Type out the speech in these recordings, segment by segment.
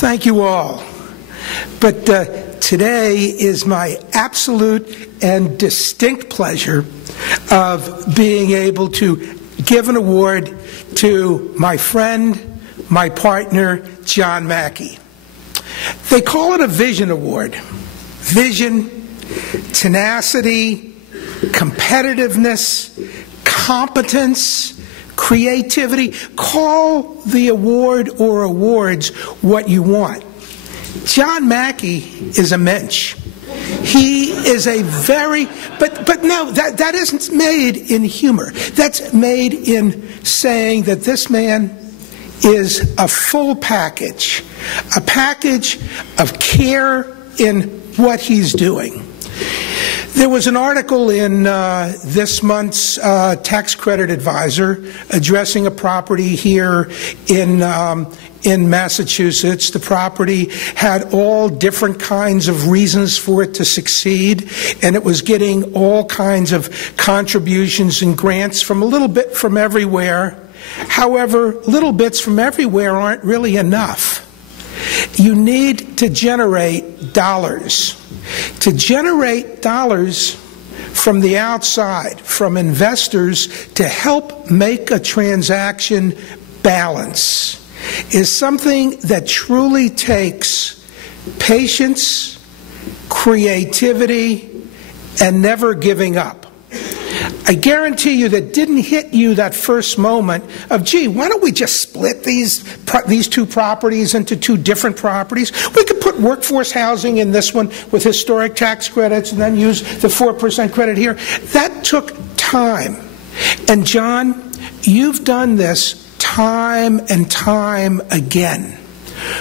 Thank you all. But today is my absolute and distinct pleasure of being able to give an award to my friend, my partner, John Mackey. They call it a Vision Award. Vision, tenacity, competitiveness, competence, creativity. Call the award or awards what you want. John Mackey is a mensch. He is a very, but no, that isn't made in humor. That's made in saying that this man is a full package, a package of care in what he's doing. There was an article in this month's Tax Credit Advisor addressing a property here in Massachusetts. The property had all different kinds of reasons for it to succeed, and it was getting all kinds of contributions and grants from a little bit from everywhere. However, little bits from everywhere aren't really enough. You need to generate dollars. To generate dollars from the outside, from investors, to help make a transaction balance is something that truly takes patience, creativity, and never giving up. I guarantee you that didn't hit you that first moment of, gee, why don't we just split these two properties into two different properties? We could put workforce housing in this one with historic tax credits and then use the 4% credit here. That took time. And John, you've done this time and time again.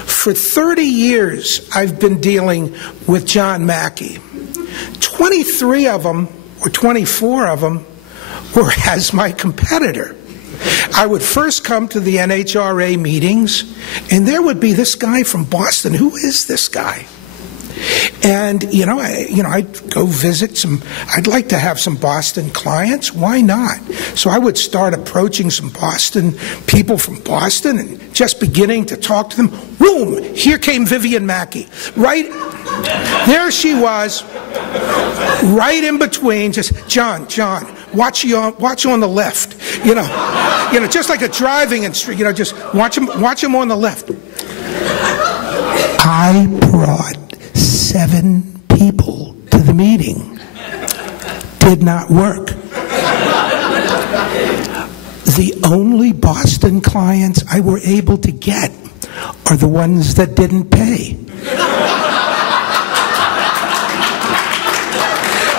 For 30 years, I've been dealing with John Mackey. 23 of them, or 24 of them, were as my competitor. I would first come to the NHRA meetings, and there would be this guy from Boston. Who is this guy? And I'd go visit some. I'd like to have some Boston clients. Why not? So I would start approaching some Boston people from Boston and just beginning to talk to them. Boom! Here came Vivian Mackey. Right there she was, right in between. Just John, watch you on the left. Just like a driving instructor. Just watch him on the left. I brought 7 people to the meeting. Did not work. The only Boston clients I were able to get are the ones that didn't pay.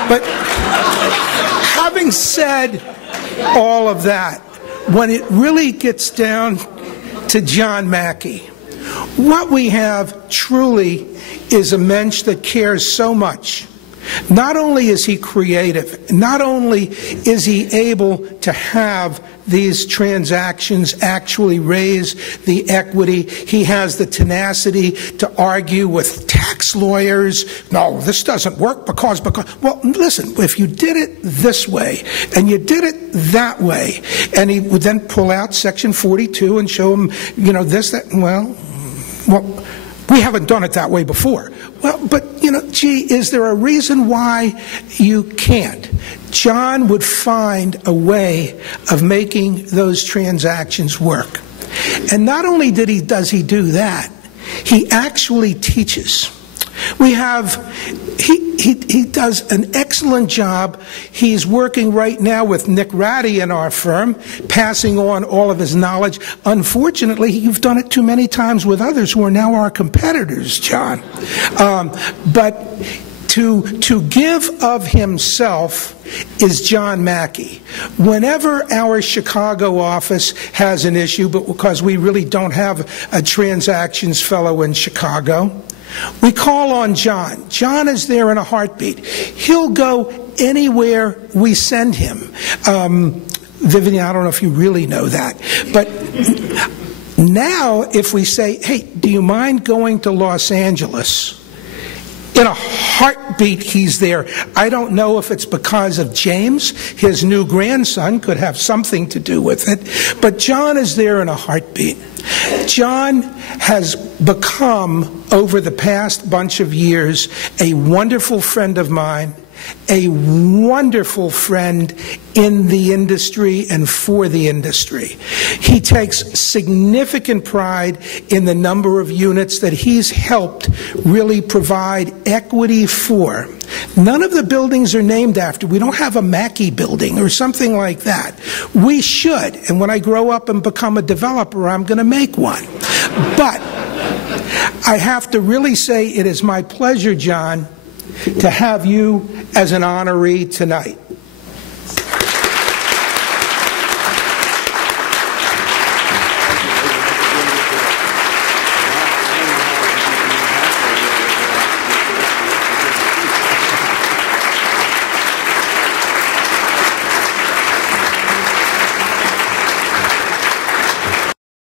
But having said all of that, when it really gets down to John Mackey, what we have truly is a mensch that cares so much. Not only is he creative, not only is he able to have these transactions actually raise the equity, he has the tenacity to argue with tax lawyers. No, this doesn't work because, well, listen, if you did it this way and you did it that way, and he would then pull out Section 42 and show him, this, that, well, we haven't done it that way before. Well, but, gee, is there a reason why you can't? John would find a way of making those transactions work. And not only does he do that, he actually teaches. He does an excellent job. He's working right now with Nick Ratty in our firm, passing on all of his knowledge. Unfortunately, you've done it too many times with others who are now our competitors, John. But to give of himself is John Mackey. Whenever our Chicago office has an issue, but because we really don't have a transactions fellow in Chicago, we call on John. John is there in a heartbeat. He'll go anywhere we send him. Vivian, I don't know if you really know that, but now if we say, hey, do you mind going to Los Angeles? In a heartbeat, he's there. I don't know if it's because of James, his new grandson, could have something to do with it, but John is there in a heartbeat. John has become, over the past bunch of years, a wonderful friend of mine, a wonderful friend in the industry and for the industry. He takes significant pride in the number of units that he's helped really provide equity for. None of the buildings are named after. We don't have a Mackey building or something like that. We should, and when I grow up and become a developer, I'm going to make one. But I have to really say it is my pleasure, John, to have you as an honoree tonight.